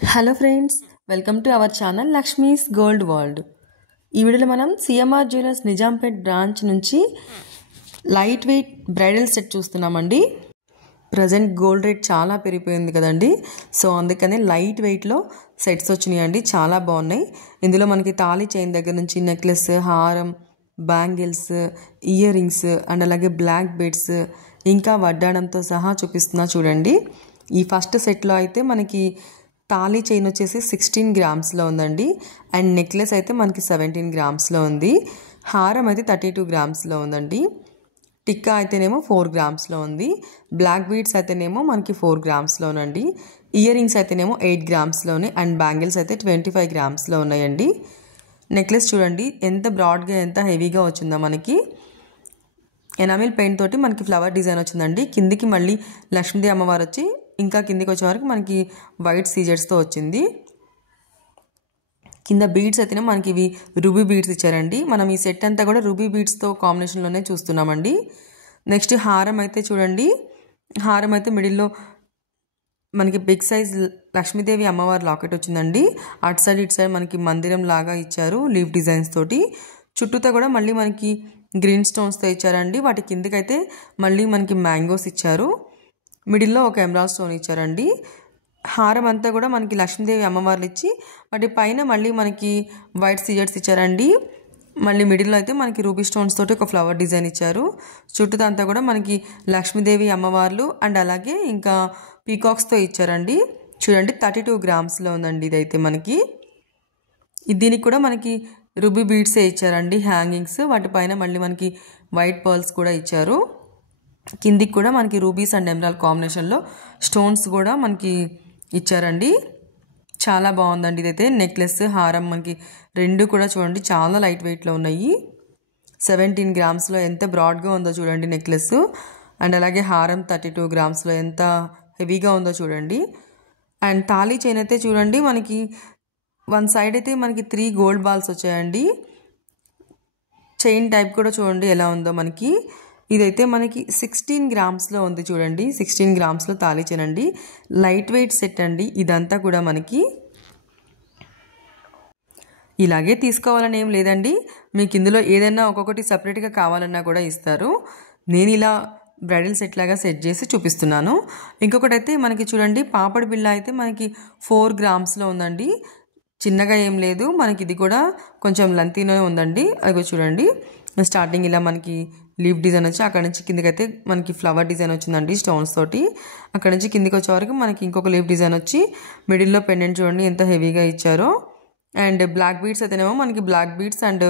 Hello friends, welcome to our channel Lakshmi's gold world. ఈ వీడియోలో మనం సిఎంఆర్ జ్యువెలర్స్ నిజాంపేట్ బ్రాంచ్ నుంచి లైట్ వెయిట్ బ్రైడల్ సెట్ చూస్తున్నామండి. ప్రజెంట్ గోల్డ్ రేట్ చాలా పెరిగిపోయింది కదండి, సో అందుకనే లైట్ వెయిట్లో సెట్స్ వచ్చినాయండి. చాలా బాగున్నాయి. ఇందులో మనకి తాళి చైన్ దగ్గర నుంచి నెక్లెస్, హారం, బ్యాంగిల్స్, ఇయర్ రింగ్స్ అండ్ అలాగే బ్లాక్ బీడ్స్ ఇంకా వడ్డాడంతో సహా చూపిస్తున్నా చూడండి. ఈ ఫస్ట్ సెట్లో అయితే మనకి తాళీ చైన్ వచ్చేసి 16 గ్రామ్స్లో ఉందండి. అండ్ నెక్లెస్ అయితే మనకి 17 గ్రామ్స్లో ఉంది. హారం అయితే 32 గ్రామ్స్లో ఉందండి. టిక్కా అయితేనేమో 4 గ్రామ్స్లో ఉంది. బ్లాక్ బీడ్స్ అయితేనేమో మనకి 4 గ్రామ్స్లోనండి. ఇయర్ రింగ్స్ అయితేనేమో 8 గ్రామ్స్లోనే అండ్ బ్యాంగిల్స్ అయితే 25 గ్రామ్స్లో ఉన్నాయండి. నెక్లెస్ చూడండి ఎంత బ్రాడ్గా ఎంత హెవీగా వచ్చిందో. మనకి ఎనామిల్ పెయింట్ తోటి మనకి ఫ్లవర్ డిజైన్ వచ్చిందండి. కిందికి మళ్ళీ లక్ష్మీదేవి అమ్మవారు వచ్చి ఇంకా కిందికి వచ్చే వరకు మనకి వైట్ సీజర్స్తో వచ్చింది. కింద బీడ్స్ అయితేనే మనకి ఇవి రూబీ బీడ్స్ ఇచ్చారండి. మనం ఈ సెట్ అంతా కూడా రూబీ బీడ్స్తో కాంబినేషన్లోనే చూస్తున్నామండి. నెక్స్ట్ హారం అయితే చూడండి. హారం అయితే మిడిల్లో మనకి బిగ్ సైజ్ లక్ష్మీదేవి అమ్మవారి లాకెట్ వచ్చిందండి. అటు సైడ్ ఇటు సైడ్ మనకి మందిరం లాగా ఇచ్చారు లీఫ్ డిజైన్స్ తోటి. చుట్టూతో కూడా మళ్ళీ మనకి గ్రీన్ స్టోన్స్తో ఇచ్చారండి. వాటి కిందకైతే మళ్ళీ మనకి మ్యాంగోస్ ఇచ్చారు. మిడిల్లో ఒక ఎమరాల్డ్ స్టోన్ ఇచ్చారండి. హారం అంతా కూడా మనకి లక్ష్మీదేవి అమ్మవార్లు ఇచ్చి వాటి పైన మళ్ళీ మనకి వైట్ సీజర్స్ ఇచ్చారండి. మళ్ళీ మిడిల్లో అయితే మనకి రూబీ స్టోన్స్ తోటి ఒక ఫ్లవర్ డిజైన్ ఇచ్చారు. చుట్టూ అంతా కూడా మనకి లక్ష్మీదేవి అమ్మవార్లు అండ్ అలాగే ఇంకా పీకాక్స్తో ఇచ్చారండి. చూడండి 32 గ్రామ్స్లో ఉందండి. ఇదైతే మనకి దీనికి కూడా మనకి రూబీ బీడ్సే ఇచ్చారండి హ్యాంగింగ్స్. వాటిపైన మళ్ళీ మనకి వైట్ పర్ల్స్ కూడా ఇచ్చారు. కిందికి కూడా మనకి రూబీస్ అండ్ ఎమరాల్డ్ కాంబినేషన్లో స్టోన్స్ కూడా మనకి ఇచ్చారండి. చాలా బాగుందండి ఇదైతే. నెక్లెస్, హారం మనకి రెండు కూడా చూడండి చాలా లైట్ వెయిట్లో ఉన్నాయి. 17 గ్రామ్స్లో ఎంత బ్రాడ్గా ఉందో చూడండి నెక్లెస్. అండ్ అలాగే హారం 32 గ్రామ్స్లో ఎంత హెవీగా ఉందో చూడండి. అండ్ తాళీ చైన్ అయితే చూడండి మనకి వన్ సైడ్ అయితే మనకి 3 గోల్డ్ బాల్స్ వచ్చాయండి. చైన్ టైప్ కూడా చూడండి ఎలా ఉందో మనకి. ఇదైతే మనకి 16 గ్రామ్స్లో ఉంది చూడండి. 16 గ్రామ్స్లో తాళీ చైన్ అండి. లైట్ వెయిట్ సెట్ అండి. ఇదంతా కూడా మనకి ఇలాగే తీసుకోవాలని ఏం లేదండి. మీకు ఇందులో ఏదైనా ఒక్కొక్కటి సపరేట్గా కావాలన్నా కూడా ఇస్తారు. నేను ఇలా బ్రైడల్ సెట్ లాగా సెట్ చేసి చూపిస్తున్నాను. ఇంకొకటి అయితే మనకి చూడండి పాపడి బిళ్ళ అయితే మనకి 4 గ్రామ్స్లో ఉందండి. చిన్నగా ఏం లేదు మనకి. ఇది కూడా కొంచెం లెంతీనే ఉందండి. అదిగో చూడండి స్టార్టింగ్ ఇలా మనకి లీఫ్ డిజైన్ వచ్చి అక్కడ నుంచి కిందకైతే మనకి ఫ్లవర్ డిజైన్ వచ్చిందండి స్టోన్స్ తోటి. అక్కడ నుంచి కిందికి వచ్చే వరకు మనకి ఇంకొక లీఫ్ డిజైన్ వచ్చి మిడిల్లో పెండెంట్ చూడండి ఎంత హెవీగా ఇచ్చారో. అండ్ బ్లాక్ బీడ్స్ అయితేనేమో మనకి బ్లాక్ బీడ్స్ అండ్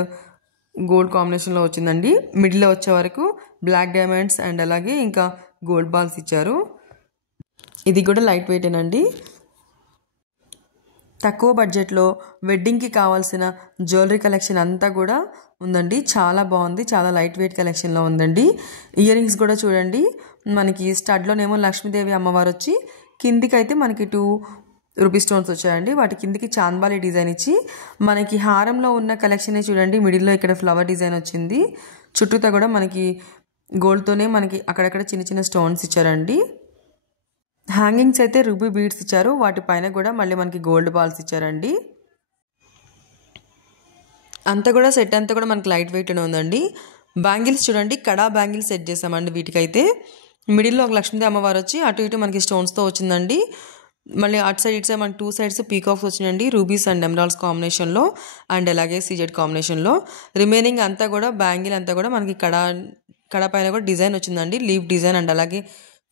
గోల్డ్ కాంబినేషన్లో వచ్చిందండి. మిడిల్లో వచ్చే వరకు బ్లాక్ డైమండ్స్ అండ్ అలాగే ఇంకా గోల్డ్ బాల్స్ ఇచ్చారు. ఇది కూడా లైట్ వెయిటేనండి. తక్కువ బడ్జెట్లో వెడ్డింగ్కి కావాల్సిన జ్యువెలరీ కలెక్షన్ అంతా కూడా ఉందండి. చాలా బాగుంది. చాలా లైట్ వెయిట్ కలెక్షన్లో ఉందండి. ఇయర్ రింగ్స్ కూడా చూడండి మనకి స్టడ్లోనేమో లక్ష్మీదేవి అమ్మవారు వచ్చి కిందికి అయితే మనకి 2 రూబీ స్టోన్స్ వచ్చాయండి. వాటి కిందికి చాంద్బాలి డిజైన్ ఇచ్చి మనకి హారంలో ఉన్న కలెక్షనే చూడండి. మిడిల్లో ఇక్కడ ఫ్లవర్ డిజైన్ వచ్చింది. చుట్టూతో కూడా మనకి గోల్డ్తోనే మనకి అక్కడక్కడ చిన్న చిన్న స్టోన్స్ ఇచ్చారండి. హ్యాంగింగ్స్ అయితే రూబీ బీడ్స్ ఇచ్చారు. వాటిపైన కూడా మళ్ళీ మనకి గోల్డ్ బాల్స్ ఇచ్చారండి. అంతా కూడా సెట్ అంతా కూడా మనకి లైట్ వెయిట్లోనే ఉందండి. బ్యాంగిల్స్ చూడండి కడా బ్యాంగిల్స్ సెట్ చేసామండి. వీటికైతే మిడిల్లో ఒక లక్ష్మీదేవి అమ్మవారు వచ్చి అటు ఇటు మనకి స్టోన్స్తో వచ్చిందండి. మళ్ళీ అటు సైడ్ ఇటు సైడ్ మనకి 2 సైడ్స్ పీకాక్స్ వచ్చినాయండి రూబీస్ అండ్ ఎమరాల్డ్స్ కాంబినేషన్లో అండ్ అలాగే సీజెడ్ కాంబినేషన్లో. రిమైనింగ్ అంతా కూడా బ్యాంగిల్ అంతా కూడా మనకి కడా పైన కూడా డిజైన్ వచ్చిందండి. లీఫ్ డిజైన్ అండ్ అలాగే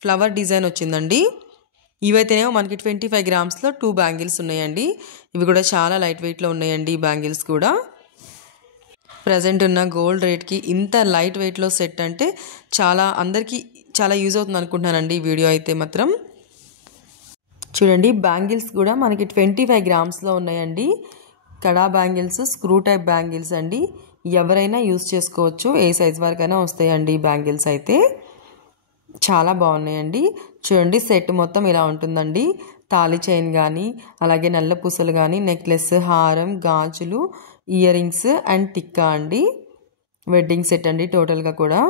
ఫ్లవర్ డిజైన్ వచ్చిందండి. ఇవైతేనేమో మనకి 25 గ్రామ్స్లో 2 బ్యాంగిల్స్ ఉన్నాయండి. ఇవి కూడా చాలా లైట్ వెయిట్లో ఉన్నాయండి ఈ బ్యాంగిల్స్ కూడా. ప్రజెంట్ ఉన్న గోల్డ్ రేట్కి ఇంత లైట్ వెయిట్లో సెట్ అంటే చాలా అందరికీ చాలా యూజ్ అవుతుంది అనుకుంటున్నానండి ఈ వీడియో అయితే మాత్రం. చూడండి బ్యాంగిల్స్ కూడా మనకి 25 గ్రామ్స్లో ఉన్నాయండి. కడా బ్యాంగిల్స్, స్క్రూ టైప్ బ్యాంగిల్స్ అండి. ఎవరైనా యూజ్ చేసుకోవచ్చు. ఏ సైజ్ వరకైనా వస్తాయండి ఈ బ్యాంగిల్స్ అయితే. చాలా బాగున్నాయండి. చూడండి సెట్ మొత్తం ఇలా ఉంటుందండి. తాళి చైన్ కానీ అలాగే నల్ల పూసలు కానీ నెక్లెస్, హారం, గాజులు, ఇయర్ రింగ్స్ అండ్ టిక్కా అండి. వెడ్డింగ్ సెట్ అండి టోటల్గా కూడా.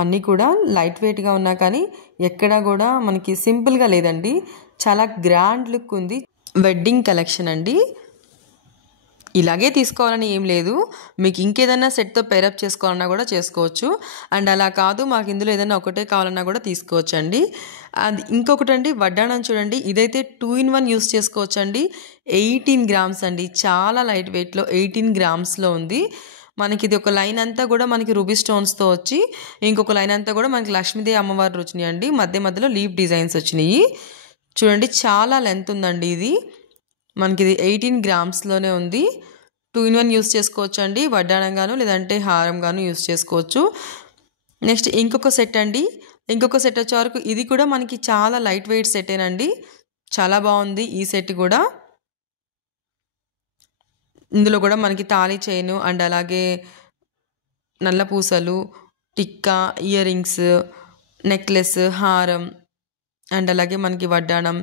అన్నీ కూడా లైట్ వెయిట్గా ఉన్నా కానీ ఎక్కడా కూడా మనకి సింపుల్గా లేదండి. చాలా గ్రాండ్ లుక్ ఉంది. వెడ్డింగ్ కలెక్షన్ అండి. ఇలాగే తీసుకోవాలని ఏం లేదు, మీకు ఇంకేదైనా సెట్తో పేరప్ చేసుకోవాలన్నా కూడా చేసుకోవచ్చు. అండ్ అలా కాదు మాకు ఇందులో ఏదైనా ఒకటే కావాలన్నా కూడా తీసుకోవచ్చు అండి. అది ఇంకొకటి అండి, వడ్డాణం చూడండి, ఇదైతే 2 in 1 యూస్ చేసుకోవచ్చు అండి. 18 గ్రామ్స్ అండి, చాలా లైట్ వెయిట్లో 18 గ్రామ్స్లో ఉంది. మనకి ఇది ఒక లైన్ అంతా కూడా మనకి రూబీ స్టోన్స్తో వచ్చి, ఇంకొక లైన్ అంతా కూడా మనకి లక్ష్మీదేవి అమ్మవారు వచ్చినాయి అండి. మధ్య మధ్యలో లీఫ్ డిజైన్స్ వచ్చినాయి. చూడండి చాలా లెంత్ ఉందండి. ఇది మనకి ఇది 18 గ్రామ్స్లోనే ఉంది. 2 in 1 యూస్ చేసుకోవచ్చు అండి, వడ్డాణంగాను లేదంటే హారంగాను యూస్ చేసుకోవచ్చు. నెక్స్ట్ ఇంకొక సెట్ అండి, ఇంకొక సెట్ వచ్చే వరకు ఇది కూడా మనకి చాలా లైట్ వెయిట్ సెట్టేనండి. చాలా బాగుంది ఈ సెట్ కూడా. ఇందులో కూడా మనకి తాళి చైను అండ్ అలాగే నల్ల పూసలు, టిక్కా, ఇయర్ రింగ్స్, నెక్లెస్, హారం అండ్ అలాగే మనకి వడ్డాణం,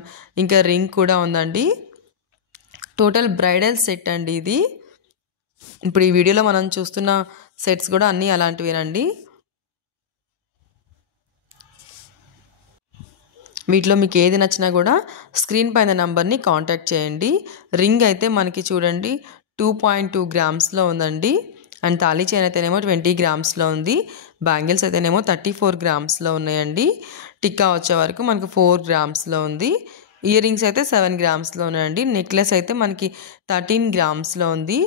ఇంకా రింగ్ కూడా ఉందండి. టోటల్ బ్రైడల్ సెట్ అండి ఇది. ఇప్పుడు ఈ వీడియోలో మనం చూస్తున్న సెట్స్ కూడా అన్నీ అలాంటివేనండి. వీటిలో మీకు ఏది నచ్చినా కూడా స్క్రీన్ పైన నంబర్ని కాంటాక్ట్ చేయండి. రింగ్ అయితే మనకి చూడండి 2.2 గ్రామ్స్లో ఉందండి. అండ్ తాళీ చైన్ అయితేనేమో 20 గ్రామ్స్లో ఉంది. బ్యాంగిల్స్ అయితేనేమో 34 గ్రామ్స్లో ఉన్నాయండి. టిక్కా వచ్చే వరకు మనకు 4 గ్రామ్స్లో ఉంది. ఇయర్ రింగ్స్ అయితే 7 గ్రామ్స్లో ఉన్నాయండి. నెక్లెస్ అయితే మనకి 13 గ్రామ్స్లో ఉంది.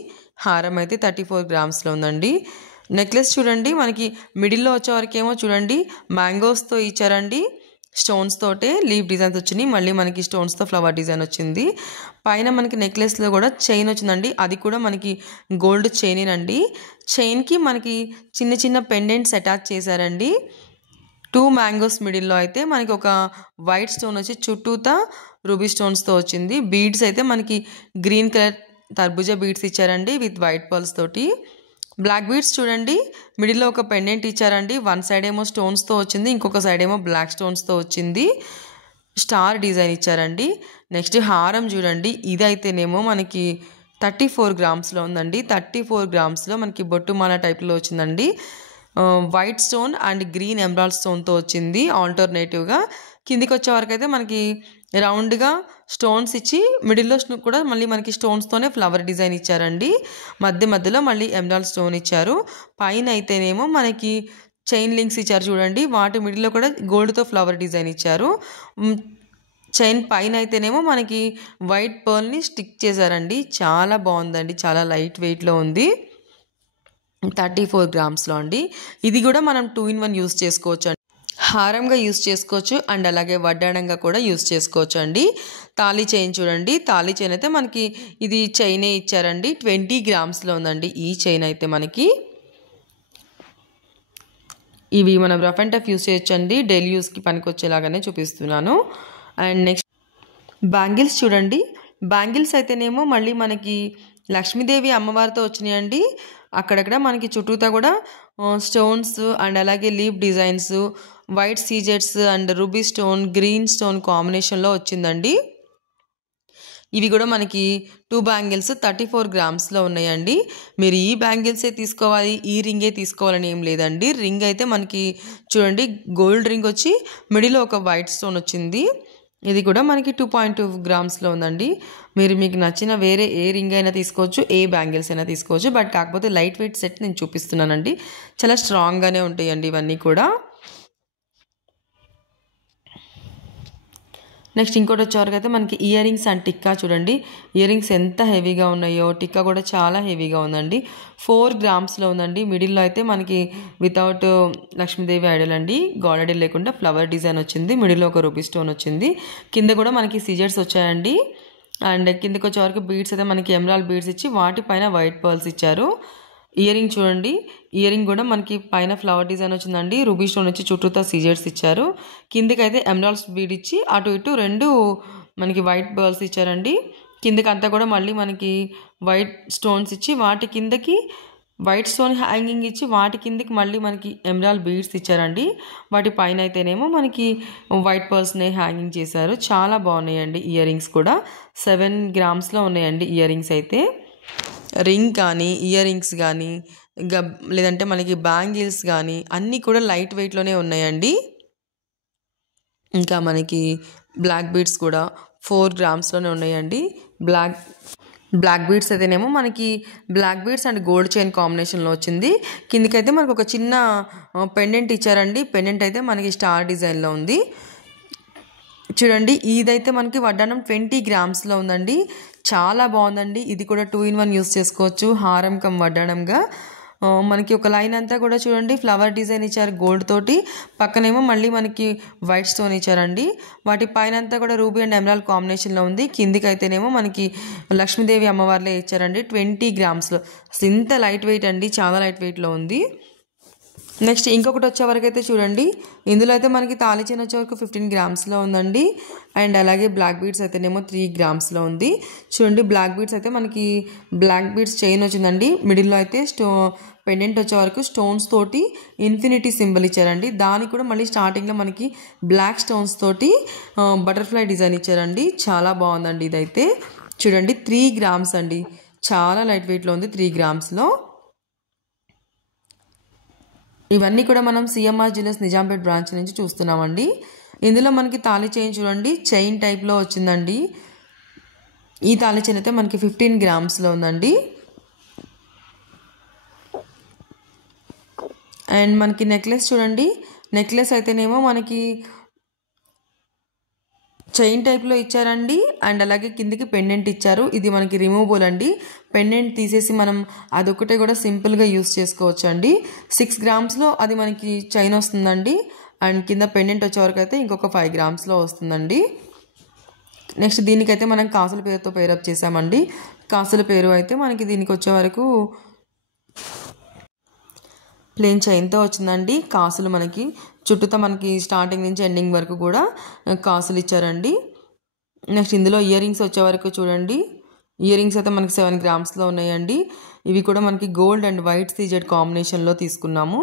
హారం అయితే 34 గ్రామ్స్లో ఉందండి. నెక్లెస్ చూడండి మనకి మిడిల్లో వచ్చే వరకు ఏమో చూడండి మ్యాంగోస్తో ఇచ్చారండి. స్టోన్స్ తోటే లీఫ్ డిజైన్స్ వచ్చినాయి. మళ్ళీ మనకి స్టోన్స్తో ఫ్లవర్ డిజైన్ వచ్చింది. పైన మనకి నెక్లెస్లో కూడా చైన్ వచ్చిందండి. అది కూడా మనకి గోల్డ్ చైనేనండి. చైన్కి మనకి చిన్న చిన్న పెండెంట్స్ అటాచ్ చేశారండి. 2 మ్యాంగోస్ మిడిల్లో అయితే మనకి ఒక వైట్ స్టోన్ వచ్చి చుట్టూతా రూబీ స్టోన్స్తో వచ్చింది. బీడ్స్ అయితే మనకి గ్రీన్ కలర్ తర్బుజా బీడ్స్ ఇచ్చారండి విత్ వైట్ పర్ల్స్ తోటి. బ్లాక్ బీడ్స్ చూడండి మిడిల్లో ఒక పెండెంట్ ఇచ్చారండి. వన్ సైడ్ ఏమో స్టోన్స్తో వచ్చింది, ఇంకొక సైడ్ ఏమో బ్లాక్ స్టోన్స్తో వచ్చింది. స్టార్ డిజైన్ ఇచ్చారండి. నెక్స్ట్ హారం చూడండి, ఇదైతేనేమో మనకి 34 గ్రామ్స్లో ఉందండి. 34 గ్రామ్స్లో మనకి బొట్టుమాల టైప్లో వచ్చిందండి. White stone and green emerald స్టోన్తో వచ్చింది ఆల్టర్నేటివ్గా. కిందికి వచ్చే వరకు అయితే మనకి రౌండ్గా స్టోన్స్ ఇచ్చి మిడిల్లో కూడా మళ్ళీ మనకి స్టోన్స్తోనే ఫ్లవర్ డిజైన్ ఇచ్చారండి. మధ్య మధ్యలో మళ్ళీ ఎమరాల్డ్ స్టోన్ ఇచ్చారు. పైన అయితేనేమో మనకి చైన్ లింక్స్ ఇచ్చారు చూడండి, వాటి మిడిల్లో కూడా గోల్డ్తో ఫ్లవర్ డిజైన్ ఇచ్చారు. చైన్ పైన అయితేనేమో మనకి వైట్ పర్ల్ని స్టిక్ చేశారండి. చాలా బాగుందండి, చాలా లైట్ వెయిట్లో ఉంది. 34 గ్రామ్స్లో అండి. ఇది కూడా మనం 2 in 1 యూస్ చేసుకోవచ్చు అండి. హారంగా యూస్ చేసుకోవచ్చు అండ్ అలాగే వడ్డాణంగా కూడా యూస్ చేసుకోవచ్చు అండి. తాళీ చైన్ చూడండి, తాళీ చైన్ అయితే మనకి ఇది చైనే ఇచ్చారండి. 20 గ్రామ్స్లో ఉందండి ఈ చైన్ అయితే మనకి. ఇవి మనం రఫ్ అండ్ టఫ్ యూస్ చేయొచ్చు అండి, డైలీ యూస్కి పనికొచ్చేలాగానే చూపిస్తున్నాను. అండ్ నెక్స్ట్ బ్యాంగిల్స్ చూడండి, బ్యాంగిల్స్ అయితేనేమో మళ్ళీ మనకి లక్ష్మీదేవి అమ్మవారితో వచ్చినాయండి. అక్కడక్కడ మనకి చుట్టూతా కూడా స్టోన్స్ అండ్ అలాగే లీఫ్ డిజైన్స్, వైట్ సీజెట్స్ and ruby stone, green stone కాంబినేషన్లో వచ్చిందండి. ఇవి కూడా మనకి 2 బ్యాంగిల్స్ 34 గ్రామ్స్లో ఉన్నాయండి. మీరు ఈ బ్యాంగిల్సే తీసుకోవాలి, ఈ రింగే తీసుకోవాలని ఏం లేదండి. రింగ్ అయితే మనకి చూడండి గోల్డ్ రింగ్ వచ్చి మిడిల్లో ఒక వైట్ స్టోన్ వచ్చింది. ఇది కూడా మనకి 2.2 గ్రామ్స్లో ఉందండి. మీరు మీకు నచ్చిన వేరే ఏ రింగ్ అయినా తీసుకోవచ్చు, ఏ బ్యాంగిల్స్ అయినా తీసుకోవచ్చు. బట్ కాకపోతే లైట్ వెయిట్ సెట్ నేను చూపిస్తున్నానండి. చాలా స్ట్రాంగ్గానే ఉంటాయండి ఇవన్నీ కూడా. నెక్స్ట్ ఇంకోటి వచ్చేవరకు అయితే మనకి ఇయర్ రింగ్స్ అండ్ టిక్కా చూడండి. ఇయర్ రింగ్స్ ఎంత హెవీగా ఉన్నాయో, టిక్కా కూడా చాలా హెవీగా ఉందండి. 4 గ్రామ్స్లో ఉందండి. మిడిల్లో అయితే మనకి వితౌట్ లక్ష్మీదేవి ఐడల్ అండి, గాడ్ ఐడల్ లేకుండా ఫ్లవర్ డిజైన్ వచ్చింది. మిడిల్లో ఒక రూబీ స్టోన్ వచ్చింది. కింద కూడా మనకి సిజర్స్ వచ్చాయండి. అండ్ కిందకి వచ్చే వరకు బీడ్స్ అయితే మనకి ఎమరాల్డ్ బీడ్స్ ఇచ్చి వాటిపైన వైట్ పర్ల్స్ ఇచ్చారు. ఇయర్ రింగ్ చూడండి, ఇయర్ రింగ్ కూడా మనకి పైన ఫ్లవర్ డిజైన్ వచ్చిందండి. రూబీ స్టోన్ వచ్చి చుట్టూతా సీజర్స్ ఇచ్చారు. కిందకి అయితే ఎమరాల్డ్స్ బీడ్ ఇచ్చి అటు ఇటు 2 మనకి వైట్ పర్ల్స్ ఇచ్చారండి. కిందకి అంతా కూడా మళ్ళీ మనకి వైట్ స్టోన్స్ ఇచ్చి వాటి కిందకి వైట్ స్టోన్ హ్యాంగింగ్ ఇచ్చి వాటి కిందకి మళ్ళీ మనకి ఎమరాల్డ్ బీడ్స్ ఇచ్చారండి. వాటి పైన అయితేనేమో మనకి వైట్ పర్ల్స్ని హ్యాంగింగ్ చేశారు. చాలా బాగున్నాయండి ఇయర్ రింగ్స్ కూడా. 7 గ్రామ్స్లో ఉన్నాయండి ఇయర్ రింగ్స్ అయితే. రింగ్ కానీ, ఇయర్ రింగ్స్ కానీ, లేదంటే మనకి బ్యాంగిల్స్ కానీ అన్నీ కూడా లైట్ వెయిట్లోనే ఉన్నాయండి. ఇంకా మనకి బ్లాక్ బీడ్స్ కూడా 4 గ్రామ్స్లోనే ఉన్నాయండి. బ్లాక్ బీడ్స్ అయితేనేమో మనకి black beads and gold chain కాంబినేషన్లో వచ్చింది. కిందికైతే మనకు ఒక చిన్న పెండెంట్ ఇచ్చారండి. పెండెంట్ అయితే మనకి స్టార్ డిజైన్లో ఉంది. చూడండి, ఇదైతే మనకి వడ్డానం 20 గ్రామ్స్లో ఉందండి. చాలా బాగుందండి. ఇది కూడా 2 in 1 యూస్ చేసుకోవచ్చు, హారం కమ్ వడ్డానంగా. మనకి ఒక లైన్ అంతా కూడా చూడండి ఫ్లవర్ డిజైన్ ఇచ్చారు గోల్డ్ తోటి, పక్కనేమో మళ్ళీ మనకి వైట్ స్టోన్ ఇచ్చారండి. వాటి పైన అంతా కూడా రూబీ అండ్ ఎమరాల్డ్ కాంబినేషన్లో ఉంది. కిందికి అయితేనేమో మనకి లక్ష్మీదేవి అమ్మవార్లే ఇచ్చారండి 20 గ్రామ్స్లో. అసలు ఇంత లైట్ వెయిట్ అండి, చాలా లైట్ వెయిట్లో ఉంది. నెక్స్ట్ ఇంకొకటి వచ్చేవరకు అయితే చూడండి, ఇందులో అయితే మనకి తాళి చైన్ వచ్చేవరకు 15 గ్రామ్స్లో ఉందండి. అండ్ అలాగే బ్లాక్ బీడ్స్ అయితేనేమో 3 గ్రామ్స్లో ఉంది. చూడండి, బ్లాక్ బీడ్స్ అయితే మనకి బ్లాక్ బీడ్స్ చైన్ వచ్చిందండి. మిడిల్లో అయితే పెండెంట్ వచ్చే వరకు స్టోన్స్ తోటి ఇన్ఫినిటీ సింబల్ ఇచ్చారండి. దానికి కూడా మళ్ళీ స్టార్టింగ్లో మనకి బ్లాక్ స్టోన్స్ తోటి బటర్ఫ్లై డిజైన్ ఇచ్చారండి. చాలా బాగుందండి ఇదైతే. చూడండి, 3 గ్రామ్స్ అండి, చాలా లైట్ వెయిట్లో ఉంది 3 గ్రామ్స్లో. ఇవన్నీ కూడా మనం సిఎంఆర్ జ్యువెలర్స్ నిజాంపేట్ బ్రాంచ్ నుంచి చూస్తున్నామండి. ఇందులో మనకి తాళి చైన్ చూడండి చైన్ టైప్లో వచ్చిందండి. ఈ తాళి చైన్ అయితే మనకి 15 గ్రామ్స్లో ఉందండి. అండ్ మనకి నెక్లెస్ చూడండి, నెక్లెస్ అయితేనేమో మనకి చైన్ టైప్లో ఇచ్చారండి. అండ్ అలాగే కిందికి పెండెంట్ ఇచ్చారు. ఇది మనకి రిమూవబుల్ అండి. పెండెంట్ తీసేసి మనం అదొకటే కూడా సింపుల్గా యూస్ చేసుకోవచ్చు అండి. 6 గ్రామ్స్లో అది మనకి చైన్ వస్తుందండి. అండ్ కింద పెండెంట్ వచ్చేవరకు అయితే ఇంకొక 5 గ్రామ్స్లో వస్తుందండి. నెక్స్ట్ దీనికైతే మనం కాసుల పేరుతో పేరప్ చేసామండి. కాసుల పేరు అయితే మనకి దీనికి వచ్చే వరకు ప్లెయిన్ చైన్తో వచ్చిందండి. కాసులు మనకి చుట్టూతో మనకి స్టార్టింగ్ నుంచి ఎండింగ్ వరకు కూడా కాసులు ఇచ్చారండి. నెక్స్ట్ ఇందులో ఇయర్ రింగ్స్ వచ్చే వరకు చూడండి, ఇయర్ రింగ్స్ అయితే మనకి 7 గ్రామ్స్లో ఉన్నాయండి. ఇవి కూడా మనకి గోల్డ్ అండ్ వైట్ సీజెడ్ కాంబినేషన్లో తీసుకున్నాము.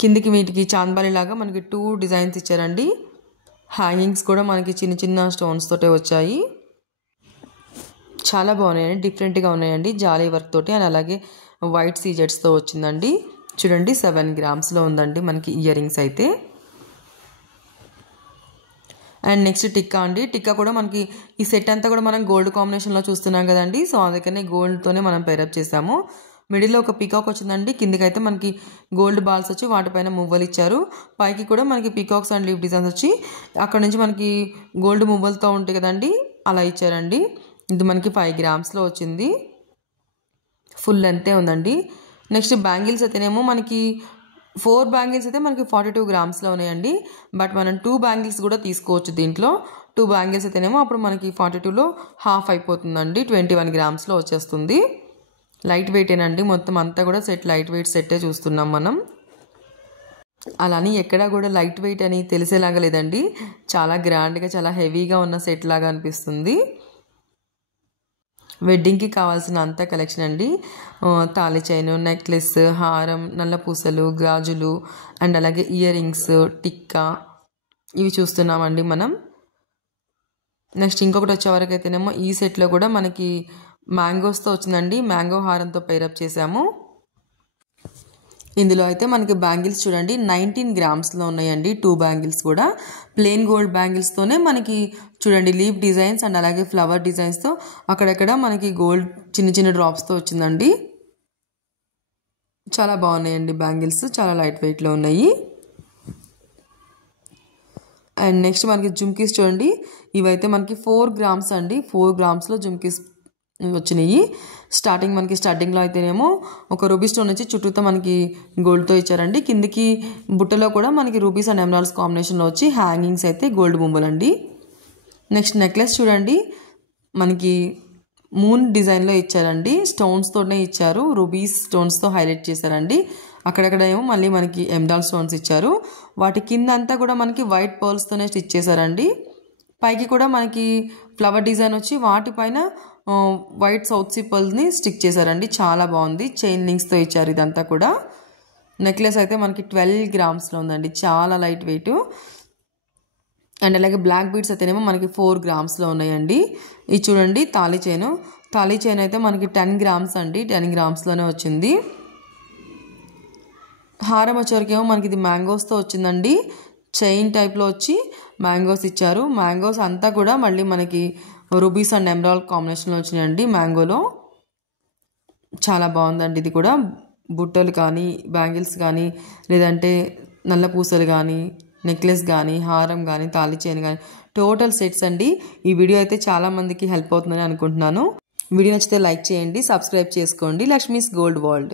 కిందికి వీటికి చాంద్బాలి లాగా మనకి 2 డిజైన్స్ ఇచ్చారండి. హ్యాంగింగ్స్ కూడా మనకి చిన్న చిన్న స్టోన్స్ తోటే వచ్చాయి. చాలా బాగున్నాయండి, డిఫరెంట్గా ఉన్నాయండి. జాలీ వర్క్ తోటి అండ్ అలాగే వైట్ సీజెడ్స్తో వచ్చిందండి. చూడండి, 7 గ్రామ్స్లో ఉందండి మనకి ఇయర్ రింగ్స్ అయితే. అండ్ నెక్స్ట్ టిక్కా అండి. టిక్కా కూడా మనకి ఈ సెట్ అంతా కూడా మనం గోల్డ్ కాంబినేషన్లో చూస్తున్నాం కదండి. సో అందుకనే గోల్డ్తోనే మనం పేరప్ చేసాము. మిడిల్లో ఒక పీకాక్ వచ్చిందండి. కిందికైతే మనకి గోల్డ్ బాల్స్ వచ్చి వాటిపైన మువ్వలు ఇచ్చారు. పైకి కూడా మనకి పీకాక్స్ అండ్ లీఫ్ డిజైన్స్ వచ్చి అక్కడ నుంచి మనకి గోల్డ్ మువ్వలతో ఉంటాయి కదండి, అలా ఇచ్చారండి. ఇది మనకి 5 గ్రామ్స్లో వచ్చింది. ఫుల్ లెంతే ఉందండి. నెక్స్ట్ బ్యాంగిల్స్ అయితేనేమో మనకి 4 బ్యాంగిల్స్ అయితే మనకి 42 గ్రామ్స్లో ఉన్నాయండి. బట్ మనం 2 బ్యాంగిల్స్ కూడా తీసుకోవచ్చు దీంట్లో. 2 బ్యాంగిల్స్ అయితేనేమో అప్పుడు మనకి 42లో హాఫ్ అయిపోతుందండి, 21 గ్రామ్స్లో వచ్చేస్తుంది. లైట్ వెయిటేనండి, మొత్తం అంతా కూడా సెట్ లైట్ వెయిట్ సెట్టే చూస్తున్నాం మనం. అలాని ఎక్కడా కూడా లైట్ వెయిట్ అని తెలిసేలాగా లేదండి. చాలా గ్రాండ్గా చాలా హెవీగా ఉన్న సెట్ లాగా అనిపిస్తుంది. వెడ్డింగ్కి కావాల్సిన అంత కలెక్షన్ అండి. తాళి చైన్, నెక్లెస్, హారం, నల్ల పూసలు, గాజులు అండ్ అలాగే ఇయర్ రింగ్స్, టిక్కా ఇవి చూస్తున్నామండి మనం. నెక్స్ట్ ఇంకొకటి వచ్చేవరకు అయితేనేమో ఈ సెట్లో కూడా మనకి మ్యాంగోస్తో వచ్చిందండి. మ్యాంగో హారంతో పేరప్ చేసాము. ఇందులో అయితే మనకి బ్యాంగిల్స్ చూడండి 19 గ్రామ్స్లో ఉన్నాయండి. 2 బ్యాంగిల్స్ కూడా ప్లెయిన్ గోల్డ్ బ్యాంగిల్స్తోనే మనకి చూడండి లీఫ్ డిజైన్స్ అండ్ అలాగే ఫ్లవర్ డిజైన్స్తో అక్కడక్కడ మనకి గోల్డ్ చిన్న చిన్న డ్రాప్స్తో వచ్చిందండి. చాలా బాగున్నాయండి బ్యాంగిల్స్, చాలా లైట్ వెయిట్లో ఉన్నాయి. అండ్ నెక్స్ట్ మనకి జుమ్కీస్ చూడండి, ఇవైతే మనకి 4 గ్రామ్స్ అండి. 4 గ్రామ్స్లో జుమ్కీస్ వచ్చినాయి. స్టార్టింగ్ మనకి స్టార్టింగ్లో అయితేనేమో ఒక రూబీ స్టోన్ వచ్చి చుట్టూతో మనకి గోల్డ్తో ఇచ్చారండి. కిందికి బుట్టలో కూడా మనకి రూబీస్ అండ్ ఎమరాల్డ్స్ కాంబినేషన్లో వచ్చి హ్యాంగింగ్స్ అయితే గోల్డ్ బొమ్మలండి. నెక్స్ట్ నెక్లెస్ చూడండి, మనకి మూన్ డిజైన్లో ఇచ్చారండి. స్టోన్స్తోనే ఇచ్చారు, రూబీస్ స్టోన్స్తో హైలైట్ చేశారండి. అక్కడక్కడ ఏమో మళ్ళీ మనకి ఎమరాల్డ్ స్టోన్స్ ఇచ్చారు. వాటి కింద అంతా కూడా మనకి వైట్ పర్ల్స్తోనే స్టిచ్ చేశారండి. పైకి కూడా మనకి ఫ్లవర్ డిజైన్ వచ్చి వాటిపైన వైట్ సౌత్ సీ పర్ల్స్ని స్టిక్ చేశారండి. చాలా బాగుంది. చైన్ లింక్స్తో ఇచ్చారు ఇదంతా కూడా. నెక్లెస్ అయితే మనకి 12 గ్రామ్స్లో ఉందండి, చాలా లైట్ వెయిట్. అండ్ అలాగే బ్లాక్ బీడ్స్ అయితేనేమో మనకి 4 గ్రామ్స్లో ఉన్నాయండి. ఇది చూడండి తాళి చైన్. తాళి చైన్ అయితే మనకి 10 గ్రామ్స్ అండి, 10 గ్రామ్స్లోనే వచ్చింది. హారం వచ్చేవరకేమో మనకి ఇది మ్యాంగోస్తో వచ్చిందండి. చైన్ టైప్లో వచ్చి మ్యాంగోస్ ఇచ్చారు. మ్యాంగోస్ అంతా కూడా మళ్ళీ మనకి రూబీస్ అండ్ ఎమరాల్డ్ కాంబినేషన్లో వచ్చినాయండి. మ్యాంగోలో చాలా బాగుందండి. ఇది కూడా బుట్టలు కానీ, బ్యాంగిల్స్ కానీ, లేదంటే నల్ల పూసలు కానీ, నెక్లెస్ కానీ, హారం కానీ, తాళి చైన్ కానీ, టోటల్ సెట్స్ అండి. ఈ వీడియో అయితే చాలామందికి హెల్ప్ అవుతుందని అనుకుంటున్నాను. వీడియో నచ్చితే లైక్ చేయండి, సబ్స్క్రైబ్ చేసుకోండి. Lakshmi's gold world.